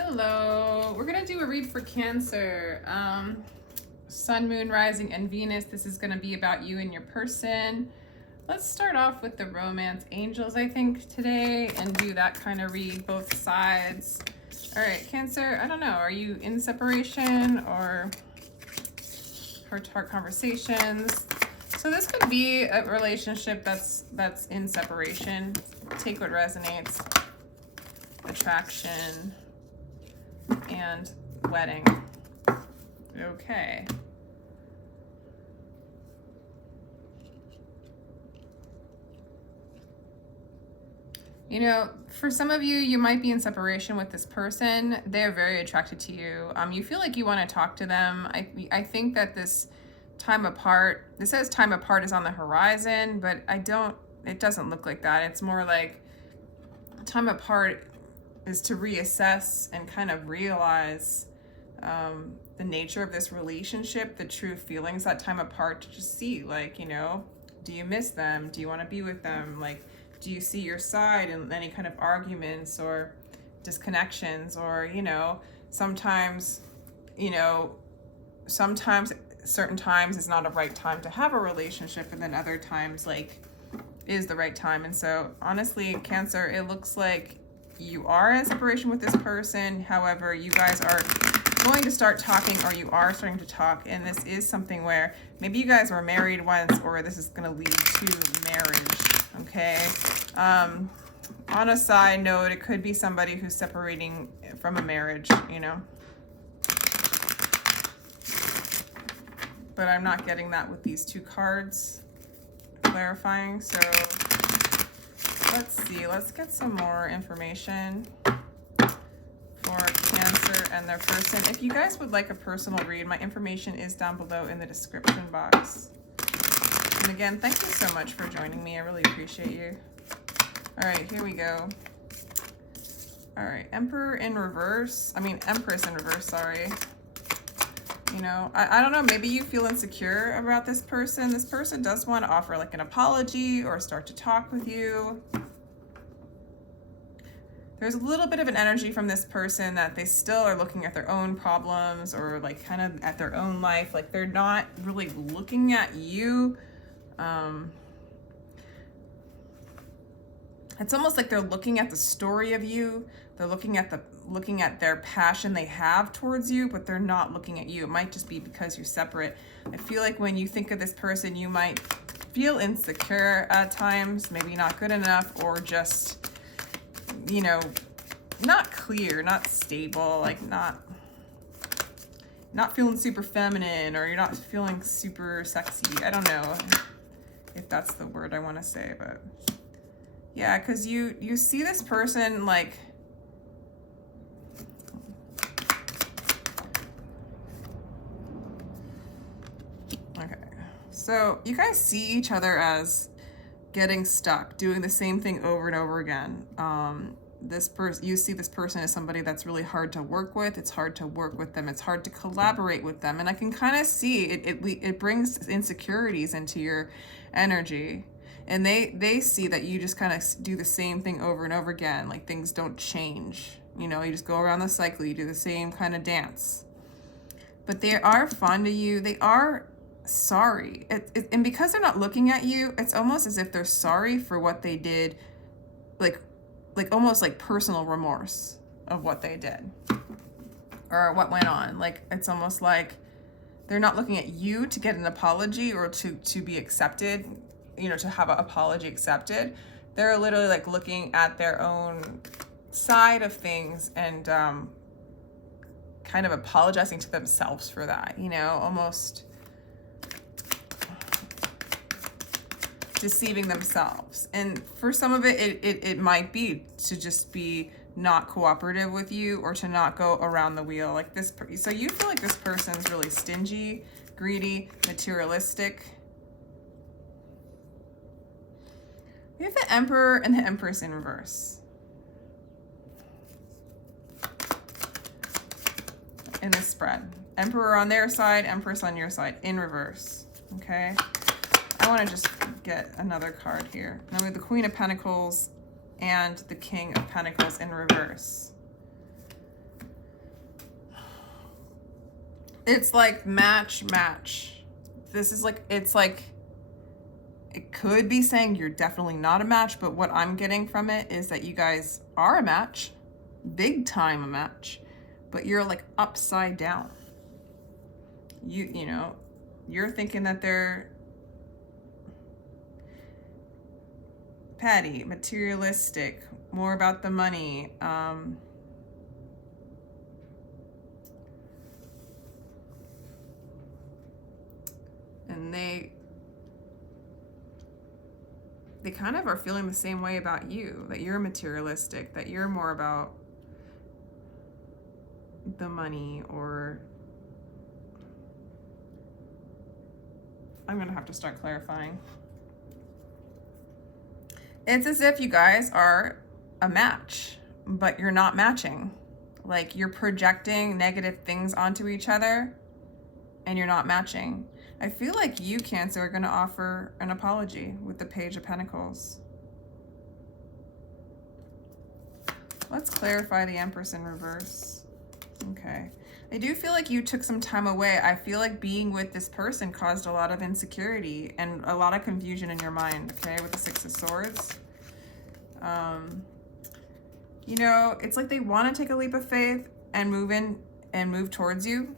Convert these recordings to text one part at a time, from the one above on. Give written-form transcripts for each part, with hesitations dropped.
Hello, we're gonna do a read for Cancer. Sun, Moon, Rising, and Venus. This is gonna be about you and your person. Let's start off with the romance angels, I think, today, and do that kind of read, both sides. All right, Cancer, I don't know, are you in separation or heart-to-heart conversations? So this could be a relationship that's in separation. Take what resonates. Attraction and wedding. Okay. You know, for some of you, you might be in separation with this person. They're very attracted to you. You feel like you want to talk to them. I think that this time apart, this says time apart is on the horizon, but it doesn't look like that. It's more like time apart is to reassess and kind of realize the nature of this relationship, the true feelings that time apart, to just see, like, you know, do you miss them? Do you want to be with them? Like, do you see your side in any kind of arguments or disconnections? Or, you know, sometimes certain times is not a right time to have a relationship, and then other times, like, is the right time. And so honestly, Cancer, it looks like you are in separation with this person. However, you guys are going to start talking, or you are starting to talk, and this is something where maybe you guys were married once, or this is going to lead to marriage. Okay. On a side note, it could be somebody who's separating from a marriage, you know, but I'm not getting that with these two cards clarifying. So let's see, let's get some more information for Cancer and their person. If you guys would like a personal read, my information is down below in the description box. And again, thank you so much for joining me. I really appreciate you. All right, here we go. All right, Empress in reverse, sorry. You know, I don't know, maybe you feel insecure about this person. This person does want to offer like an apology or start to talk with you. There's a little bit of an energy from this person that they still are looking at their own problems, or like kind of at their own life. Like, they're not really looking at you. It's almost like they're looking at the story of you. They're looking at their passion they have towards you, but they're not looking at you. It might just be because you're separate. I feel like when you think of this person, you might feel insecure at times, maybe not good enough, or just, you know, not clear, not stable, like not feeling super feminine, or you're not feeling super sexy. I don't know if that's the word I want to say, but yeah, because you see this person like, okay, so you guys see each other as getting stuck, doing the same thing over and over again. You see this person as somebody that's really hard to work with. It's hard to work with them. It's hard to collaborate with them. And I can kind of see it brings insecurities into your energy. And they see that you just kind of do the same thing over and over again. Like, things don't change. You know, you just go around the cycle. You do the same kind of dance. But they are fond of you. They are sorry. And because they're not looking at you, it's almost as if they're sorry for what they did. Like almost like personal remorse of what they did or what went on. Like, it's almost like they're not looking at you to get an apology or to be accepted, you know, to have an apology accepted. They're literally like looking at their own side of things and kind of apologizing to themselves for that, you know, almost deceiving themselves. And for some of it might be to just be not cooperative with you, or to not go around the wheel like this. So you feel like this person's really stingy, greedy, materialistic. We have the Emperor and the Empress in reverse in this spread. Emperor on their side, Empress on your side, in reverse. Okay, I want to just get another card here. Now we have the Queen of Pentacles and the King of Pentacles in reverse. It's like match. This is like, it's like, it could be saying you're definitely not a match, but what I'm getting from it is that you guys are a match, big time a match, but you're like upside down. You know, you're thinking that they're petty, materialistic, more about the money. And they kind of are feeling the same way about you, that you're materialistic, that you're more about the money, or I'm gonna have to start clarifying. It's as if you guys are a match, but you're not matching. Like you're projecting negative things onto each other and you're not matching. I feel like you, Cancer, are going to offer an apology with the Page of Pentacles. Let's clarify the Empress in reverse. Okay. I do feel like you took some time away. I feel like being with this person caused a lot of insecurity and a lot of confusion in your mind, okay, with the Six of Swords. You know, it's like they want to take a leap of faith and move in and move towards you.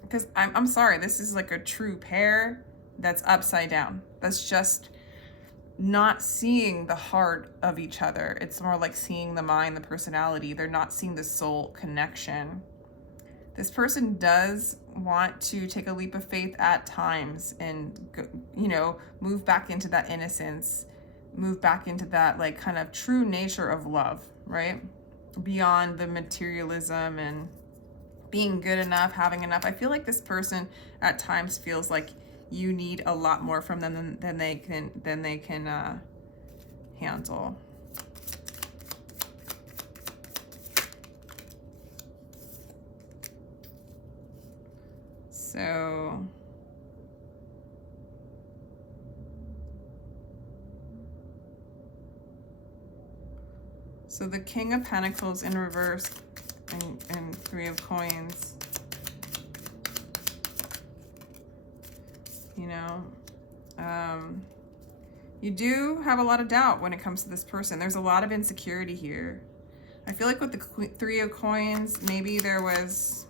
Because I'm sorry, this is like a true pair that's upside down. That's just not seeing the heart of each other. It's more like seeing the mind, the personality. They're not seeing the soul connection. This person does want to take a leap of faith at times and, you know, move back into that innocence, move back into that like kind of true nature of love, right? Beyond the materialism and being good enough, having enough. I feel like this person at times feels like you need a lot more from them than they can handle. So the King of Pentacles in reverse and Three of Coins. You know, you do have a lot of doubt when it comes to this person. There's a lot of insecurity here. I feel like with the Three of Coins, maybe there was,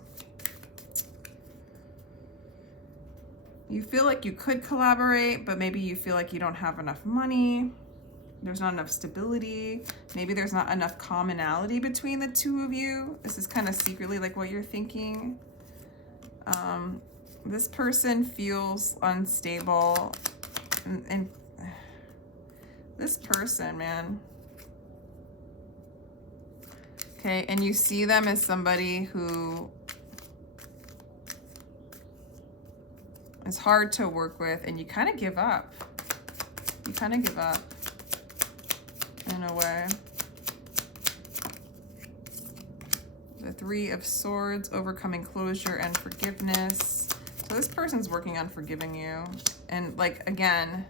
you feel like you could collaborate, but maybe you feel like you don't have enough money. There's not enough stability. Maybe there's not enough commonality between the two of you. This is kind of secretly like what you're thinking. This person feels unstable. And this person, man. Okay, and you see them as somebody who is hard to work with, and you kind of give up. You kind of give up. In a way. The Three of Swords, overcoming closure and forgiveness. So this person's working on forgiving you. And like, again,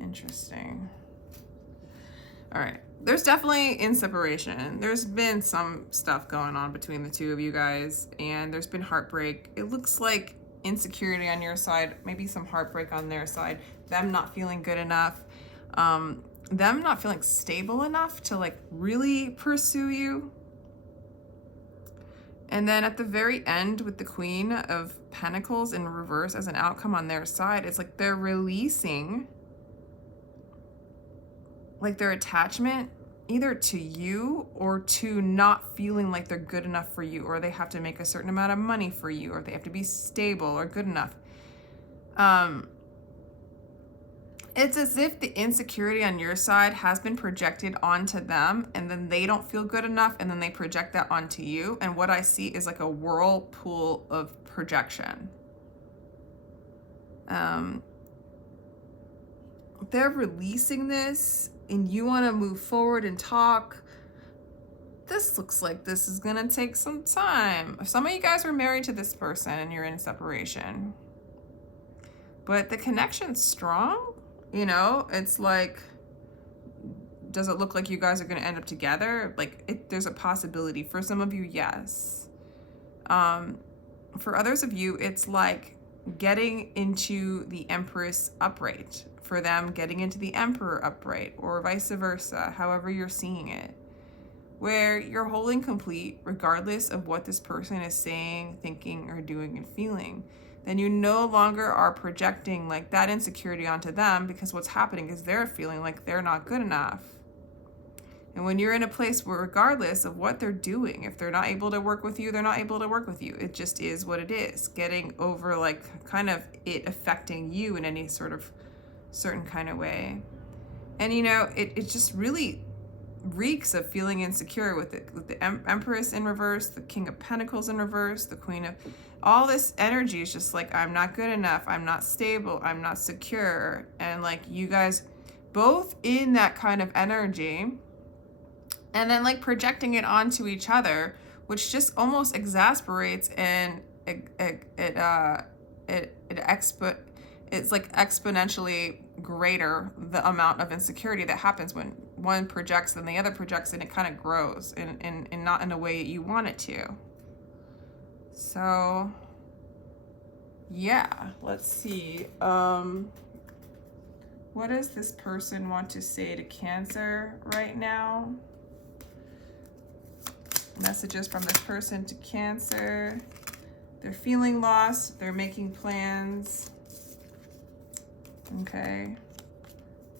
interesting. All right. There's definitely in separation. There's been some stuff going on between the two of you guys, and there's been heartbreak. It looks like insecurity on your side, maybe some heartbreak on their side, them not feeling good enough. Them not feeling stable enough to like really pursue you. And then at the very end with the Queen of Pentacles in reverse as an outcome on their side, it's like they're releasing like their attachment either to you or to not feeling like they're good enough for you, or they have to make a certain amount of money for you, or they have to be stable or good enough. It's as if the insecurity on your side has been projected onto them, and then they don't feel good enough, and then they project that onto you. And what I see is like a whirlpool of projection. They're releasing this, and you want to move forward and talk. This looks like this is going to take some time. Some of you guys were married to this person, and you're in separation. But the connection's strong. You know, it's like, does it look like you guys are going to end up together? Like, there's a possibility. For some of you, yes. For others of you, it's like getting into the Empress upright. For them, getting into the Emperor upright, or vice versa, however you're seeing it. Where you're holding complete regardless of what this person is saying, thinking, or doing and feeling. Then you no longer are projecting like that insecurity onto them, because what's happening is they're feeling like they're not good enough. And when you're in a place where regardless of what they're doing, if they're not able to work with you, they're not able to work with you. It just is what it is. Getting over like kind of it affecting you in any sort of certain kind of way. And you know, it just really reeks of feeling insecure with the Empress in reverse, the King of Pentacles in reverse, the Queen of... All this energy is just like, I'm not good enough, I'm not stable, I'm not secure. And like you guys both in that kind of energy, and then like projecting it onto each other, which just almost exasperates and it's like exponentially greater the amount of insecurity that happens when one projects and the other projects, and it kind of grows and not in a way you want it to. So yeah, let's see. What does this person want to say to Cancer right now? Messages from this person to Cancer. They're feeling lost. They're making plans. Okay.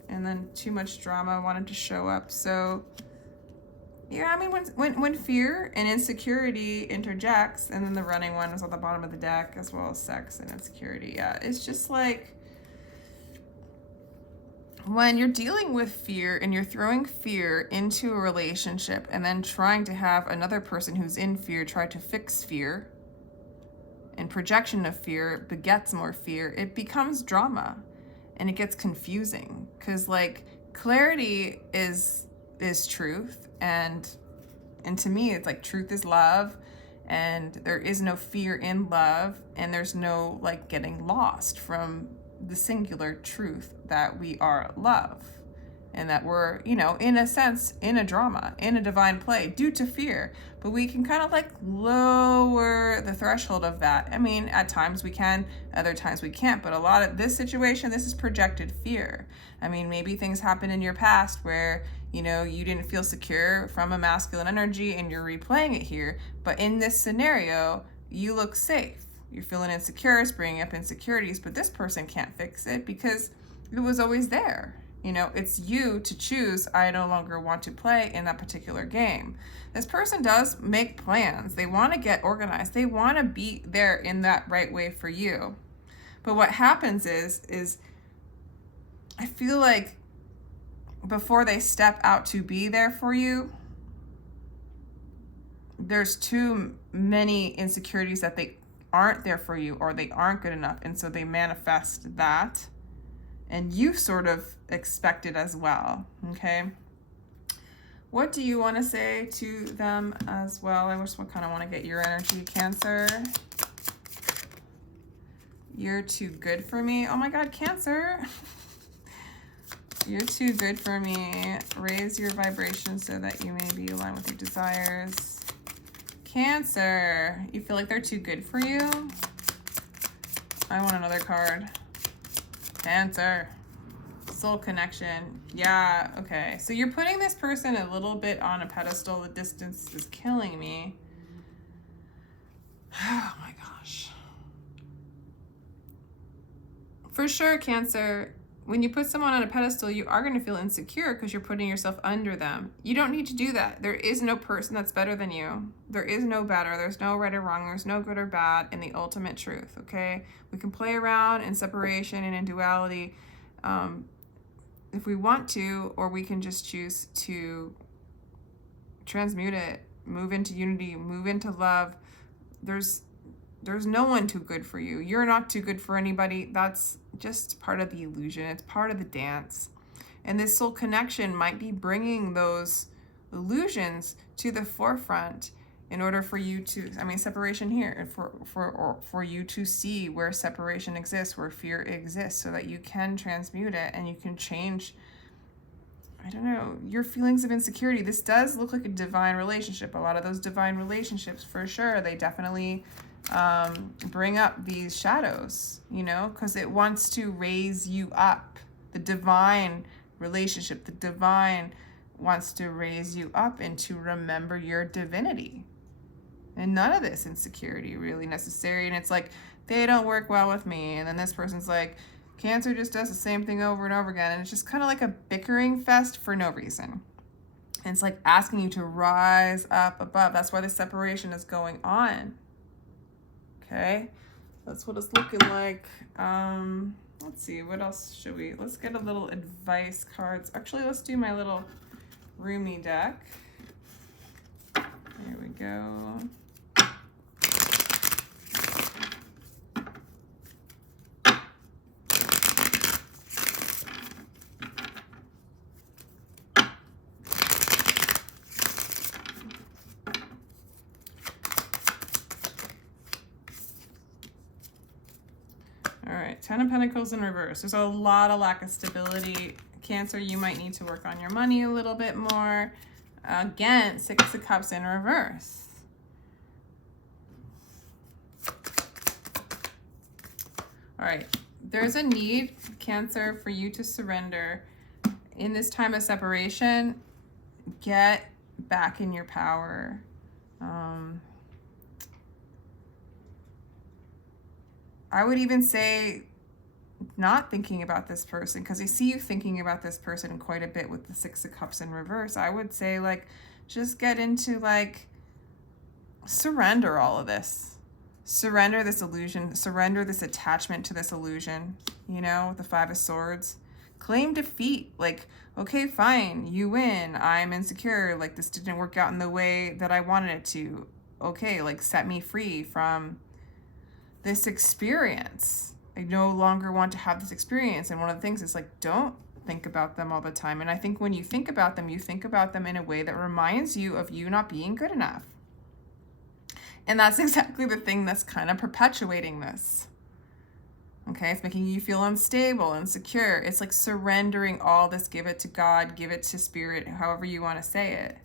And then too much drama wanted to show up. So yeah, I mean, when fear and insecurity interjects, and then the running one is on the bottom of the deck, as well as sex and insecurity. Yeah, it's just like when you're dealing with fear and you're throwing fear into a relationship and then trying to have another person who's in fear try to fix fear, and projection of fear begets more fear, it becomes drama and it gets confusing, because like clarity is truth, and to me it's like truth is love, and there is no fear in love, and there's no like getting lost from the singular truth that we are love, and that we're, you know, in a sense in a drama, in a divine play due to fear. But we can kind of like lower the threshold of that. I mean, at times we can, other times we can't, but a lot of this situation, this is projected fear. I mean, maybe things happened in your past where, you know, you didn't feel secure from a masculine energy and you're replaying it here, but in this scenario you look safe. You're feeling insecure, it's bringing up insecurities, but this person can't fix it because it was always there. You know, it's you to choose, I no longer want to play in that particular game. This person does make plans. They want to get organized. They want to be there in that right way for you. But what happens is I feel like before they step out to be there for you, there's too many insecurities that they aren't there for you, or they aren't good enough, and so they manifest that, and you sort of expect it as well. Okay, what do you want to say to them as well? I just kind of want to get your energy, Cancer. You're too good for me. Oh my God, Cancer. You're too good for me. Raise your vibration so that you may be aligned with your desires. Cancer, you feel like they're too good for you? I want another card. Cancer, soul connection. Yeah, okay. So you're putting this person a little bit on a pedestal. The distance is killing me. Oh my gosh. For sure, Cancer, when you put someone on a pedestal, you are going to feel insecure because you're putting yourself under them. You don't need to do that. There is no person that's better than you. There is no better. There's no right or wrong. There's no good or bad in the ultimate truth, okay? We can play around in separation and in duality if we want to, or we can just choose to transmute it, move into unity, move into love. There's no one too good for you. You're not too good for anybody. That's just part of the illusion. It's part of the dance. And this soul connection might be bringing those illusions to the forefront in order for you to, I mean, separation here, for you to see where separation exists, where fear exists, so that you can transmute it and you can change, I don't know, your feelings of insecurity. This does look like a divine relationship. A lot of those divine relationships, for sure, they definitely bring up these shadows, you know, because it wants to raise you up. The divine relationship, the divine wants to raise you up and to remember your divinity. And none of this insecurity really necessary. And it's like, they don't work well with me. And then this person's like, Cancer just does the same thing over and over again. And it's just kind of like a bickering fest for no reason. And it's like asking you to rise up above. That's why the separation is going on. Okay, that's what it's looking like. Let's see, what else should we, let's get a little advice cards. Actually, let's do my little Rumi deck. There we go. All right, Ten of Pentacles in reverse. There's a lot of lack of stability. Cancer, you might need to work on your money a little bit more. Again, Six of Cups in reverse. All right, there's a need, Cancer, for you to surrender. In this time of separation, get back in your power. I would even say not thinking about this person, because I see you thinking about this person quite a bit with the Six of Cups in reverse. I would say, like, just get into, like, surrender all of this. Surrender this illusion. Surrender this attachment to this illusion, you know, with the Five of Swords. Claim defeat. Like, okay, fine, you win. I'm insecure. Like, this didn't work out in the way that I wanted it to. Okay, like, set me free from this experience. I no longer want to have this experience. And one of the things is, like, don't think about them all the time. And I think when you think about them, you think about them in a way that reminds you of you not being good enough. And that's exactly the thing that's kind of perpetuating this. Okay, it's making you feel unstable, insecure. It's like surrendering all this, give it to God, give it to Spirit, however you want to say it.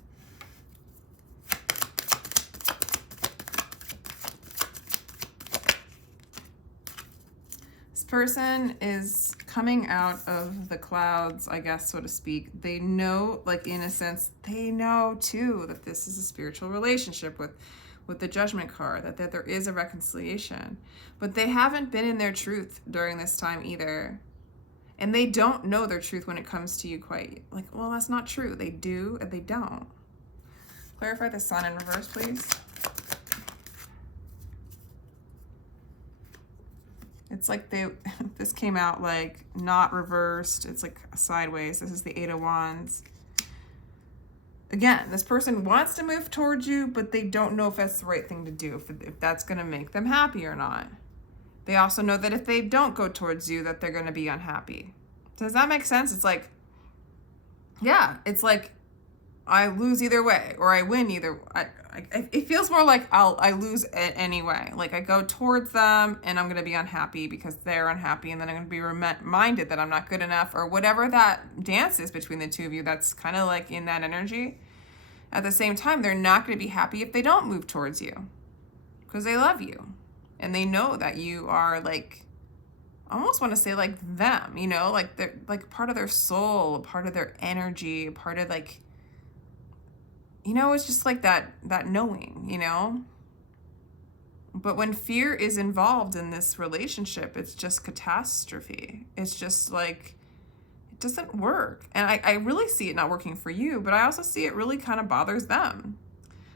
Person is coming out of the clouds, I guess, so to speak. They know, like, in a sense, they know too that this is a spiritual relationship with the Judgment card, that there is a reconciliation, but they haven't been in their truth during this time either. And they don't know their truth when it comes to you quite. Like, well, that's not true. They do and they don't. Clarify the Sun in reverse, please. It's like this came out like not reversed. It's like sideways. This is the Eight of Wands. Again, this person wants to move towards you, but they don't know if that's the right thing to do, if that's going to make them happy or not. They also know that if they don't go towards you, that they're going to be unhappy. Does that make sense? It's like, yeah, it's like I lose either way, or I win either. It feels more like I lose anyway. Like, I go towards them and I'm going to be unhappy because they're unhappy, and then I'm going to be reminded that I'm not good enough, or whatever that dance is between the two of you. That's kind of like in that energy. At the same time, they're not going to be happy if they don't move towards you, because they love you and they know that you are, like, I almost want to say like them, you know, like they're like part of their soul, part of their energy, part of, like, you know, it's just like that knowing, you know. But when fear is involved in this relationship, it's just catastrophe. It's just like, it doesn't work. And I really see it not working for you, but I also see it really kind of bothers them.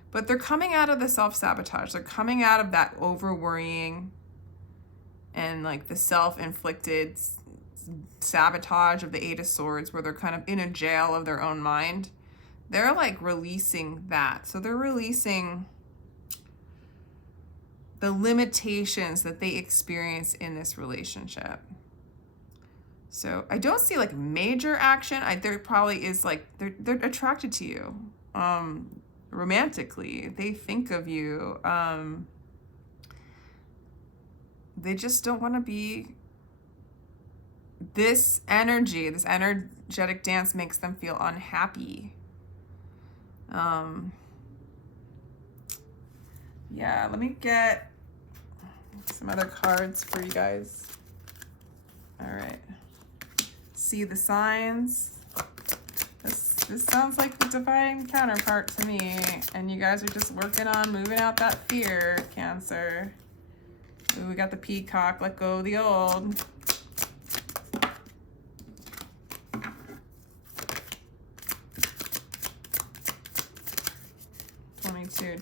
But they're coming out of the self-sabotage. They're coming out of that over-worrying and, like, the self-inflicted sabotage of the Eight of Swords, where they're kind of in a jail of their own mind. They're, like, releasing that. So they're releasing the limitations that they experience in this relationship. So I don't see, like, major action. There probably is, like, they're attracted to you romantically. They think of you. They just don't want to be. This energy, this energetic dance makes them feel unhappy. Yeah, let me get some other cards for you guys. All right. See the signs. This sounds like the divine counterpart to me. And you guys are just working on moving out that fear, Cancer. Ooh, we got the peacock. Let go of the old.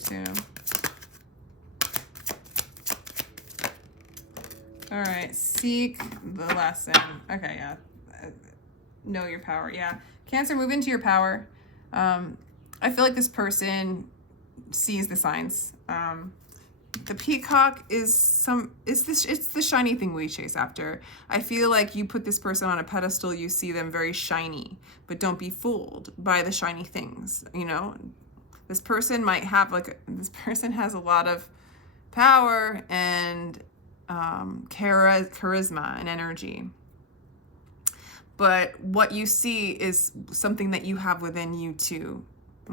Too. All right, seek the lesson. Okay, yeah. Know your power. Yeah. Cancer, move into your power. I feel like this person sees the signs. The peacock is it's the shiny thing we chase after. I feel like you put this person on a pedestal, you see them very shiny, but don't be fooled by the shiny things, you know? This person might have this person has a lot of power and charisma and energy. But what you see is something that you have within you too,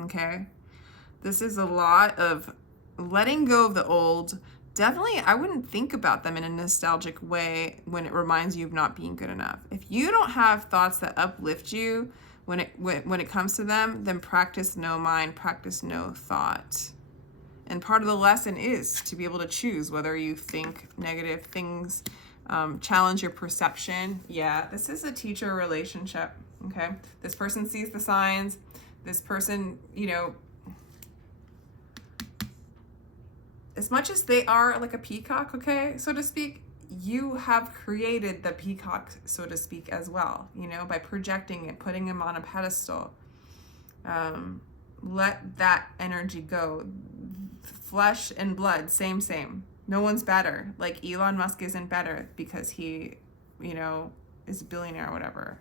okay? This is a lot of letting go of the old. Definitely, I wouldn't think about them in a nostalgic way when it reminds you of not being good enough. If you don't have thoughts that uplift you, when it comes to them, then practice no mind, practice no thought. And part of the lesson is to be able to choose whether you think negative things, challenge your perception. Yeah, this is a teacher relationship, okay? This person sees the signs. This person, you know, as much as they are like a peacock, okay, so to speak, you have created the peacock, so to speak, as well, you know, by projecting it, putting him on a pedestal. Let that energy go. Flesh and blood, same. No one's better. Like Elon Musk isn't better because he, you know, is a billionaire or whatever.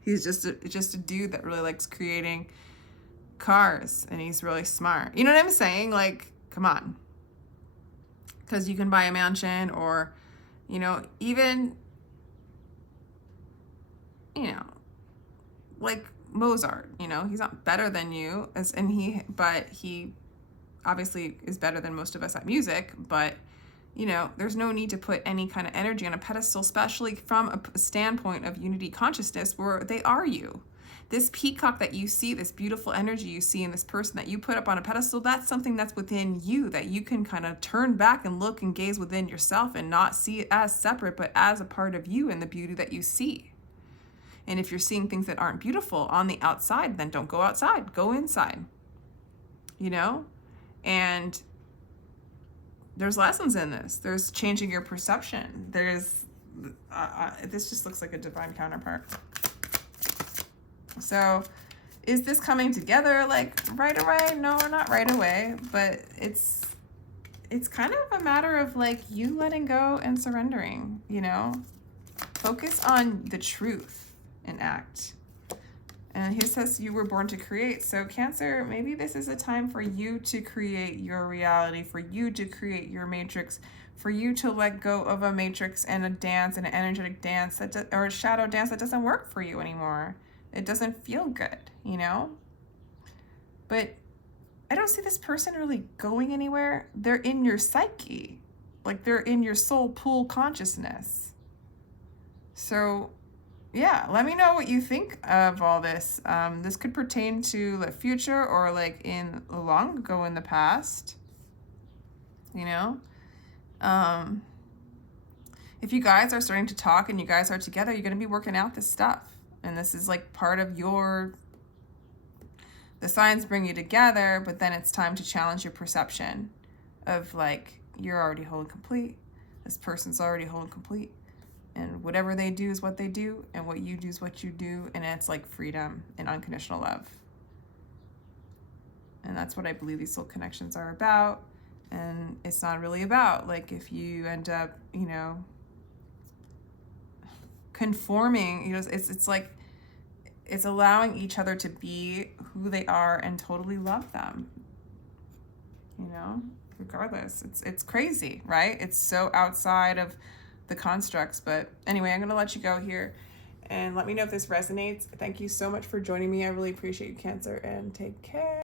He's just a dude that really likes creating cars, and he's really smart. You know what I'm saying? Like, come on. Because you can buy a mansion, or, you know, even, you know, like Mozart, you know, he's not better than you, but he obviously is better than most of us at music. But, you know, there's no need to put any kind of energy on a pedestal, especially from a standpoint of unity consciousness where they are you. This peacock that you see, this beautiful energy you see in this person that you put up on a pedestal, that's something that's within you that you can kind of turn back and look and gaze within yourself and not see it as separate, but as a part of you and the beauty that you see. And if you're seeing things that aren't beautiful on the outside, then don't go outside, go inside, you know? And there's lessons in this. There's changing your perception. There's, this just looks like a divine counterpart. So is this coming together like right away? No, not right away, but it's kind of a matter of like you letting go and surrendering, you know? Focus on the truth and act. And he says you were born to create. So Cancer, maybe this is a time for you to create your reality, for you to create your matrix, for you to let go of a matrix and a dance and an energetic dance or a shadow dance that doesn't work for you anymore. It doesn't feel good, you know? But I don't see this person really going anywhere. They're in your psyche. Like they're in your soul pool consciousness. So yeah, let me know what you think of all this. This could pertain to the future or like in long ago in the past, you know? If you guys are starting to talk and you guys are together, you're going to be working out this stuff. And this is like part of the signs bring you together, but then it's time to challenge your perception of like, you're already whole and complete. This person's already whole and complete. And whatever they do is what they do, and what you do is what you do. And it's like freedom and unconditional love. And that's what I believe these soul connections are about. And it's not really about like if you end up, you know, conforming, you know, it's like it's allowing each other to be who they are and totally love them, you know, regardless. It's crazy, right? It's so outside of the constructs. But anyway, I'm gonna let you go here and let me know if this resonates. Thank you so much for joining me. I really appreciate you, Cancer, and take care.